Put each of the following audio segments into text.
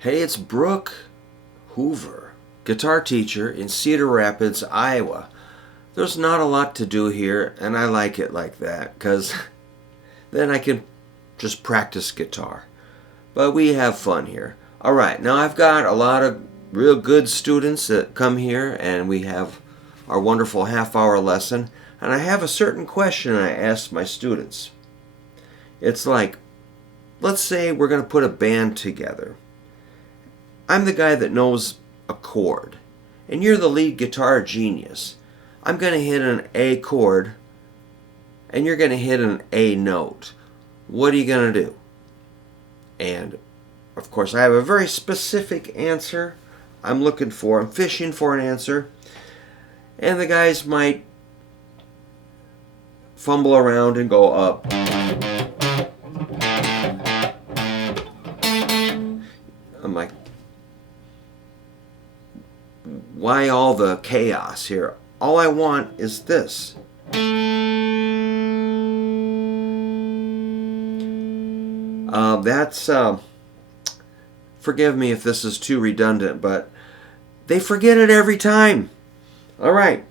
Hey, it's Brook, Hoover, guitar teacher in Cedar Rapids, Iowa. There's not a lot to do here, and I like it like that, because then I can just practice guitar. But we have fun here. Alright, now I've got a lot of real good students that come here, and we have our wonderful half-hour lesson, and I have a certain question I ask my students. It's like, let's say we're going to put a band together. I'm the guy that knows a chord, and you're the lead guitar genius. I'm going to hit an A chord, and you're going to hit an A note. What are you going to do? And, of course, I have a very specific answer I'm fishing for an answer. And the guys might fumble around and go up. I'm like, why all the chaos here? All I want is this. Forgive me if this is too redundant, but they forget it every time. All right,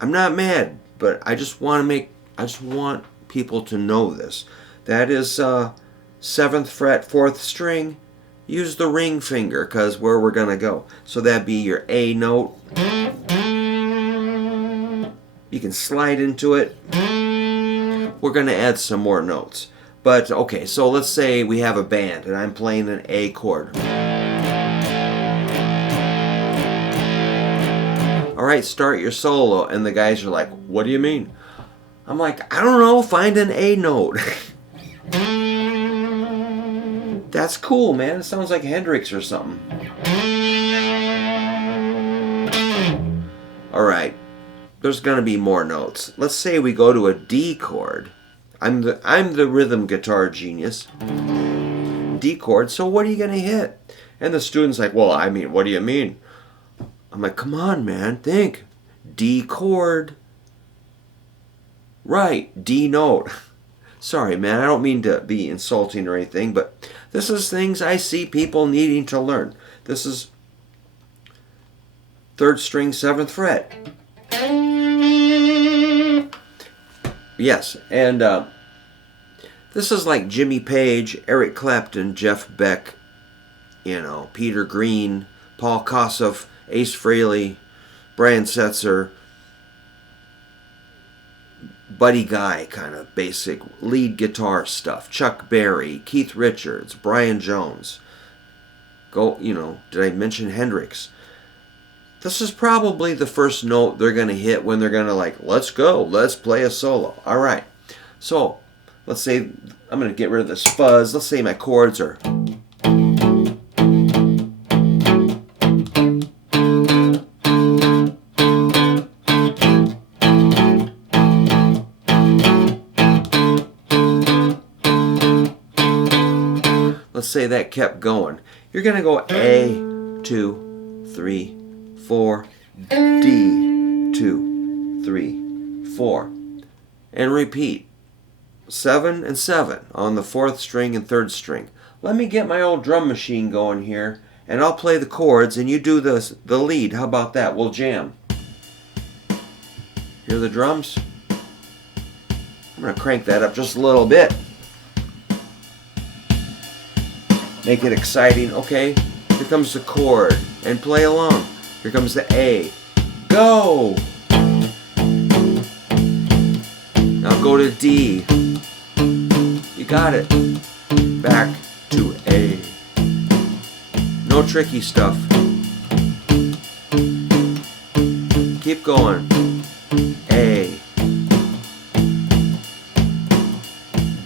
I'm not mad, but I just want people to know this. That is 7th fret, 4th string. Use the ring finger, because where we're going to go. So that'd be your A note. You can slide into it. We're going to add some more notes. But, okay, so let's say we have a band, and I'm playing an A chord. Alright, start your solo. And the guys are like, what do you mean? I'm like, I don't know, find an A note. That's cool, man. It sounds like HENDRIX or something. Alright, there's going to be more notes. Let's say we go to a D chord. I'm the rhythm guitar genius. D chord, so what are you going to hit? And the student's like, well, I mean, what do you mean? I'm like, come on, man, think. D chord. Right, D note. Sorry, man, I don't mean to be insulting or anything, but this is things I see people needing to learn. This is 3rd string, 7th fret. Yes, and this is like Jimmy Page, Eric Clapton, Jeff Beck, Peter Green, Paul Kossoff, Ace Frehley, Brian Setzer, Buddy Guy kind of basic lead guitar stuff. Chuck Berry, Keith Richards, Brian Jones. Did I mention HENDRIX? This is probably the first note they're going to hit when they're going to let's go, let's play a solo. All right. So, let's say I'm going to get rid of this fuzz. Let's say my chords are... Let's say that kept going. You're going to go A, 2, 3, 4, D, 2, 3, 4, and repeat. 7 and 7 on the 4th string and 3rd string. Let me get my old drum machine going here, and I'll play the chords, and you do the lead. How about that? We'll jam. Hear the drums? I'm going to crank that up just a little bit. Make it exciting. Okay, here comes the chord, and play along. Here comes the A. Go! Now go to D. You got it. Back to A. No tricky stuff. Keep going. A.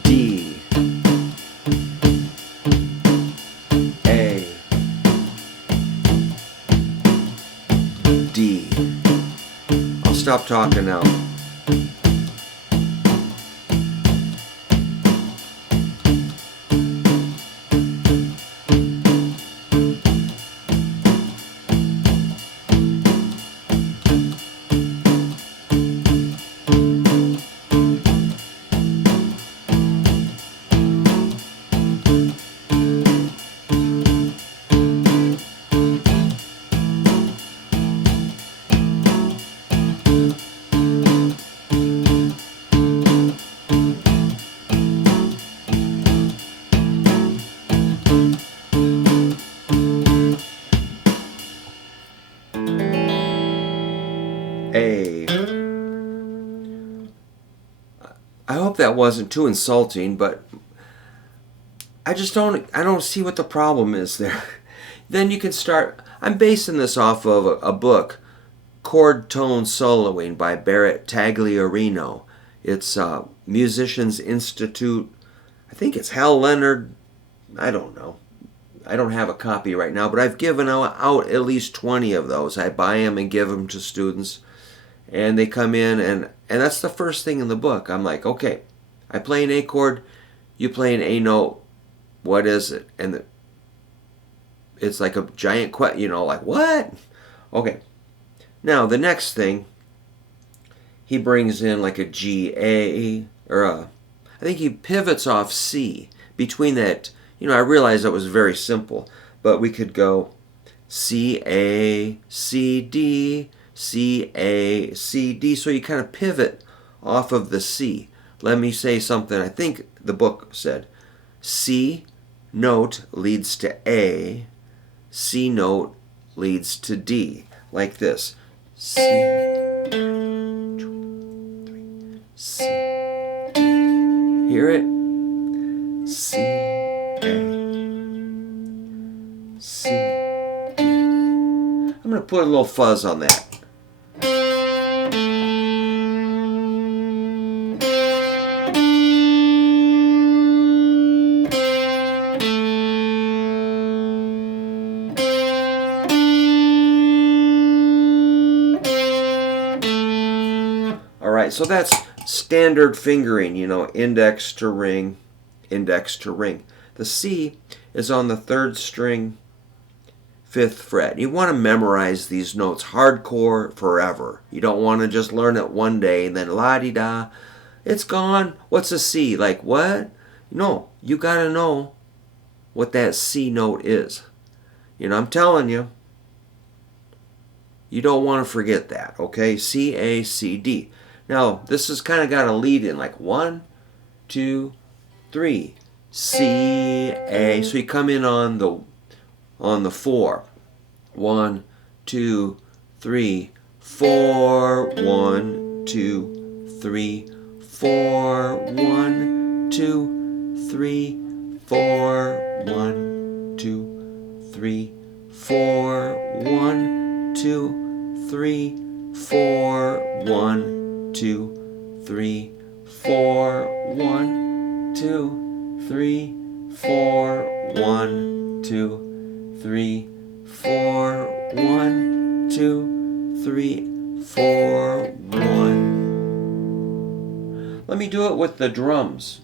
D. A. D. I'll stop talking now. that wasn't too insulting, but I don't see what the problem is there. Then you can start, I'm basing this off of a book, Chord Tone Soloing by Barrett Tagliarino. It's Musicians Institute. I think it's Hal Leonard. I don't know. I don't have a copy right now, but I've given out at least 20 of those. I buy them and give them to students, and they come in, and that's the first thing in the book. I'm like, okay, I play an A chord, you play an A note. What is it? And it's like a giant question, you know, like, what? Okay. Now, the next thing, he brings in like a G, A, or I think he pivots off C. Between that, you know, I realized that was very simple, but we could go C, A, C, D, C, A, C, D. So you kind of pivot off of the C. Let me say something I think the book said. C note leads to A, C note leads to D, like this. C, C, D. Hear it? C, A, C, D. I'm going to put a little fuzz on that. So that's standard fingering, you know, index to ring, index to ring. The C is on the 3rd string, 5th fret. You want to memorize these notes hardcore forever. You don't want to just learn it one day and then la-di-da, it's gone. What's a C? Like what? No, you got to know what that C note is. You know, I'm telling you, you don't want to forget that, okay? C, A, C, D. Now, this has kind of got a lead in, like 1, 2, 3, C, A. So you come in on the 4. 1, 2, 3, 4. 1, 2, 3, 4. 1, 2, 3, 4. 1, 2, 3, 4. 1, 2, 3, 4. 1, 2, 3, 4. 1, 2, 3, 4. 1, 2, 3, 4. 1, 2, 3, 4. 1. Let me do it with the drums.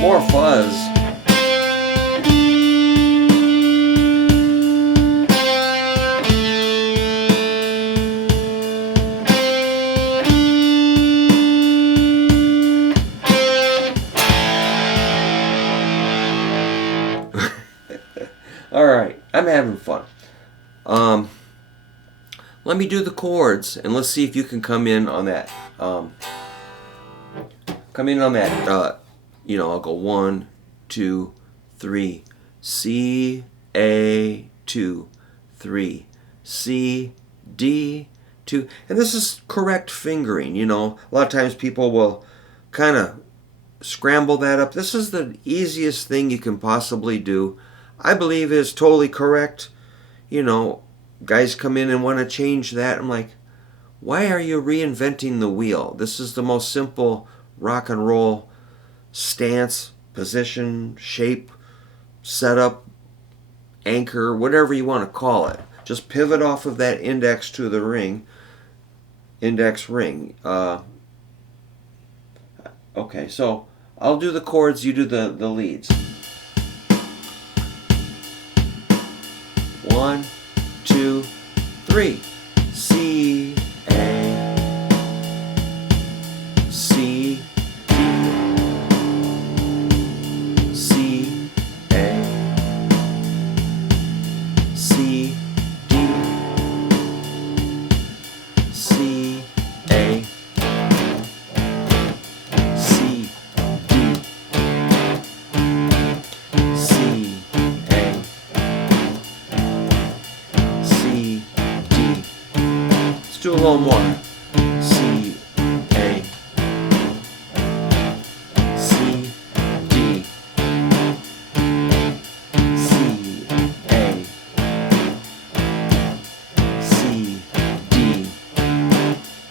More fuzz. All right, I'm having fun. Let me do the chords, and let's see if you can come in on that. You know, I'll go 1, 2, 3, C, A, 2, 3, C, D, 2. And this is correct fingering, you know. A lot of times people will kind of scramble that up. This is the easiest thing you can possibly do. I believe is totally correct. You know, guys come in and want to change that. I'm like, why are you reinventing the wheel? This is the most simple rock and roll stance, position, shape, setup, anchor, whatever you want to call it. Just pivot off of that index to the ring, index ring. Okay, so I'll do the chords, you do the leads. 1, 2, 3. C, A, C, D, C, A, C, D, little more.